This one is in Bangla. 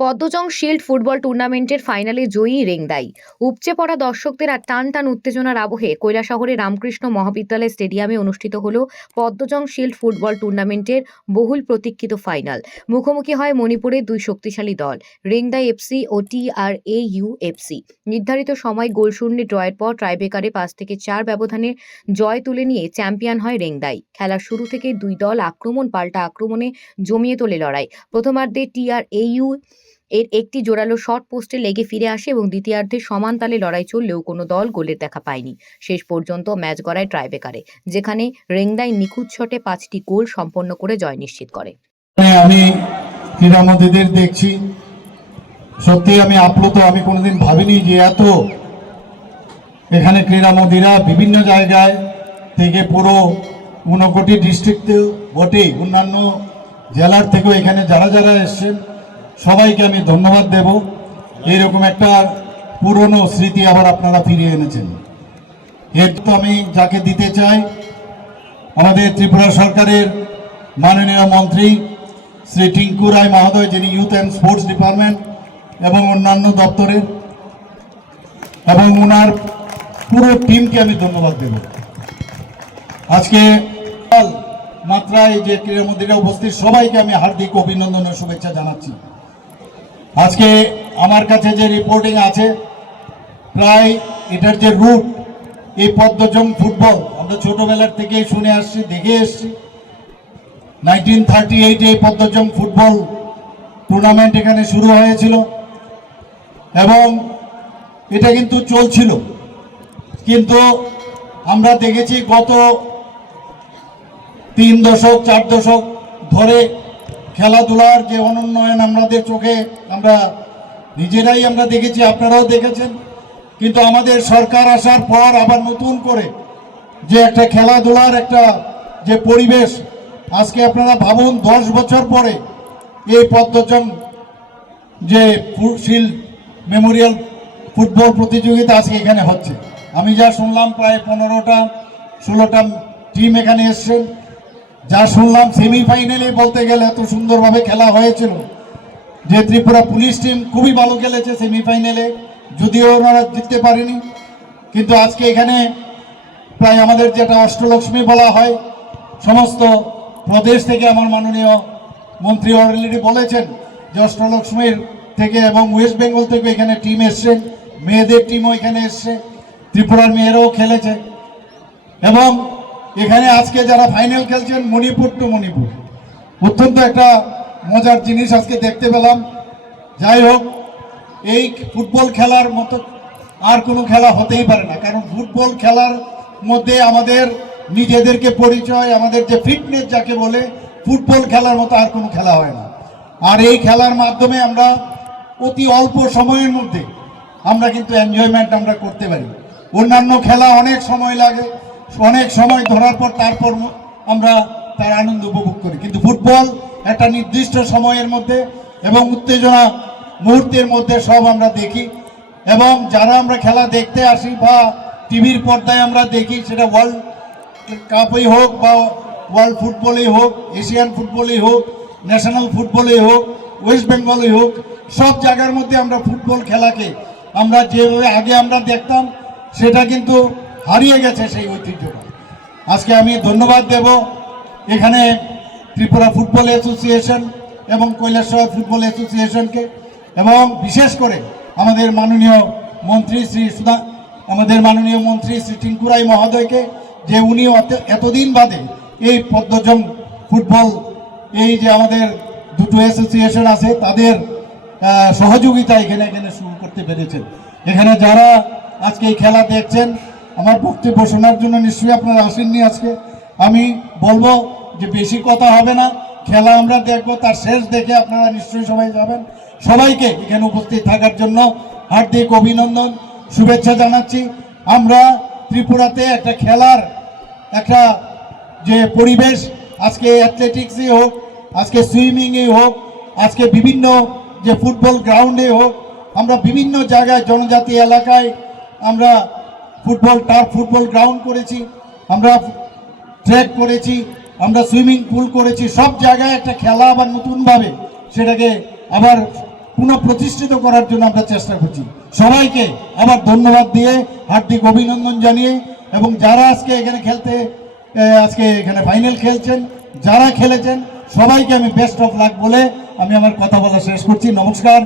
পদ্মজং শিল্ড ফুটবল টুর্নামেন্টের ফাইনালে জয়ী রেংদাই। উপচে পড়া দর্শকদের আর টান টান উত্তেজনার আবহে কৈলাসহরে রামকৃষ্ণ মহাবিদ্যালয় স্টেডিয়ামে অনুষ্ঠিত হল পদ্মজং শিল্ড ফুটবল টুর্নামেন্টের বহুল প্রতীক্ষিত ফাইনাল। মুখোমুখি হয় মণিপুরের দুই শক্তিশালী দল রেংদাই এফসি ও TRAU এফসি। নির্ধারিত সময় গোলশূন্যে ড্রয়ের পর টাইব্রেকারে 5 থেকে 4 ব্যবধানে জয় তুলে নিয়ে চ্যাম্পিয়ন হয় রেংদাই। খেলার শুরু থেকে দুই দল আক্রমণ পাল্টা আক্রমণে জমিয়ে তোলে লড়াই। প্রথমার্ধে TRAU এর একটি জোরালো শট পোস্টে লেগে ফিরে আসে এবং দ্বিতীয়ার্ধে সমান তালে লড়াই চললেও কোনো দল গোলের দেখা পায়নি। শেষ পর্যন্ত ম্যাচ গড়ায় টাইব্রেকারে, যেখানে রেংদাই নিখুঁত শটে 5টি গোল সম্পন্ন করে জয় নিশ্চিত করে। আমি ক্রীড়ামন্ত্রীদের দেখছি, সত্যি আমি আপ্লুত। আমি কোনোদিন ভাবিনি যে এত এখানে ক্রীড়ামন্ত্রীরা বিভিন্ন জায়গায় থেকে পুরো 59টি ডিস্ট্রিক্টে বটে অন্যান্য জেলার থেকেও এখানে যারা যারা এসছেন সবাইকে আমি ধন্যবাদ দেব। এইরকম একটা পুরনো স্মৃতি আবার আপনারা ফিরিয়ে এনেছেন। এর তো আমি যাকে দিতে চাই, আমাদের ত্রিপুরা সরকারের মাননীয় মন্ত্রী শ্রী টিঙ্কু রায় মহোদয়, যিনি ইউথ অ্যান্ড স্পোর্টস ডিপার্টমেন্ট এবং অন্যান্য দপ্তরের, এবং ওনার পুরো টিমকে আমি ধন্যবাদ দেব। আজকে মাত্রায় যে ক্রীড়ামন্ত্রীরা উপস্থিত সবাইকে আমি হার্দিক অভিনন্দন ও শুভেচ্ছা জানাচ্ছি। আজকে আমার কাছে যে রিপোর্টিং আছে, প্রায় এটার যে রুট, এই পদ্মজং ফুটবল আমরা ছোটবেলার থেকেই শুনে আসছি, দেখে এসছি। 1938 এই পদ্মজং ফুটবল টুর্নামেন্ট এখানে শুরু হয়েছিল এবং এটা কিন্তু চলছিল, কিন্তু আমরা দেখেছি গত 3 দশক 4 দশক ধরে খেলাধুলার যে অনুন্নয়ন আমাদের চোখে আমরা নিজেরাই আমরা দেখেছি, আপনারাও দেখেছেন। কিন্তু আমাদের সরকার আসার পর আবার নতুন করে যে একটা খেলাধুলার একটা যে পরিবেশ, আজকে আপনারা ভাবুন 10 বছর পরে এই পদ্মজং যে শিল্ড মেমোরিয়াল ফুটবল প্রতিযোগিতা আজকে এখানে হচ্ছে। আমি যা শুনলাম প্রায় 15টা-16টা টিম এখানে এসছেন। যা শুনলাম সেমিফাইনালে বলতে গেলে এত সুন্দরভাবে খেলা হয়েছিল যে ত্রিপুরা পুলিশ টিম খুবই ভালো খেলেছে সেমিফাইনালে, যদিও ওনারা জিততে পারেনি। কিন্তু আজকে এখানে প্রায় আমাদের যেটা অষ্টলক্ষ্মী বলা হয়, সমস্ত প্রদেশ থেকে আমার মাননীয় মন্ত্রী অলরেডি বলেছেন যে অষ্টলক্ষ্মীর থেকে এবং ওয়েস্ট বেঙ্গল থেকে এখানে টিম এসছে, মেয়েদের টিমও এখানে এসছে, ত্রিপুরার মেয়েরাও খেলেছে। এবং এখানে আজকে যারা ফাইনাল খেলছেন মণিপুর টু মণিপুর, অত্যন্ত একটা মজার জিনিস আজকে দেখতে পেলাম। যাই হোক, এই ফুটবল খেলার মতো আর কোনো খেলা হতেই পারে না, কারণ ফুটবল খেলার মধ্যে আমাদের নিজেদেরকে পরিচয়, আমাদের যে ফিটনেস যাকে বলে, ফুটবল খেলার মতো আর কোনো খেলা হয় না। আর এই খেলার মাধ্যমে আমরা অতি অল্প সময়ের মধ্যে আমরা কিন্তু এনজয়মেন্ট আমরা করতে পারি। অন্যান্য খেলা অনেক সময় লাগে, অনেক সময় ধরার পর তারপর আমরা তার আনন্দ উপভোগ করি, কিন্তু ফুটবল একটা নির্দিষ্ট সময়ের মধ্যে এবং উত্তেজনা মুহূর্তের মধ্যে সব আমরা দেখি। এবং যারা আমরা খেলা দেখতে আসি বা টিভির পর্দায় আমরা দেখি, সেটা ওয়ার্ল্ড কাপই হোক বা ওয়ার্ল্ড ফুটবলেই হোক, এশিয়ান ফুটবলেই হোক, ন্যাশনাল ফুটবলেই হোক, ওয়েস্ট বেঙ্গলেই হোক, সব জায়গার মধ্যে আমরা ফুটবল খেলাকে আমরা যেভাবে আগে আমরা দেখতাম সেটা কিন্তু হারিয়ে গেছে সেই ঐতিহ্যটা। আজকে আমি ধন্যবাদ দেব এখানে ত্রিপুরা ফুটবল অ্যাসোসিয়েশন এবং কৈলাসহর ফুটবল অ্যাসোসিয়েশনকে, এবং বিশেষ করে আমাদের মাননীয় মন্ত্রী শ্রী টিঙ্কু রায় মহোদয়কে, যে উনি এতদিন বাদে এই পদ্মজং ফুটবল এই যে আমাদের দুটো অ্যাসোসিয়েশন আছে তাদের সহযোগিতা এখানে শুরু করতে পেরেছেন। এখানে যারা আজকে এই খেলা দেখছেন, আমার বক্তব্য শোনার জন্য নিশ্চয়ই আপনারা আসেননি আজকে। আমি বলবো যে বেশি কথা হবে না, খেলা আমরা দেখবো, তার শেষ দেখে আপনারা নিশ্চয়ই সবাই যাবেন। সবাইকে এখানে উপস্থিত থাকার জন্য হার্দিক অভিনন্দন, শুভেচ্ছা জানাচ্ছি। আমরা ত্রিপুরাতে একটা খেলার একটা যে পরিবেশ, আজকে অ্যাথলেটিক্সই হোক, আজকে সুইমিংই হোক, আজকে বিভিন্ন যে ফুটবল গ্রাউন্ডে হোক, আমরা বিভিন্ন জায়গায় জনজাতি এলাকায় আমরা টার্ফ ফুটবল গ্রাউন্ড করেছি, আমরা ট্র্যাক করেছি, আমরা সুইমিং পুল করেছি। সব জায়গায় একটা খেলা আবার নতুনভাবে সেটাকে আবার পুনঃপ্রতিষ্ঠিত করার জন্য আমরা চেষ্টা করছি। সবাইকে আবার ধন্যবাদ দিয়ে হার্দিক অভিনন্দন জানিয়ে, এবং যারা আজকে এখানে ফাইনাল খেলছেন, যারা খেলেছেন, সবাইকে আমি বেস্ট অফ লাক বলে আমি আমার কথা বলা শেষ করছি। নমস্কার।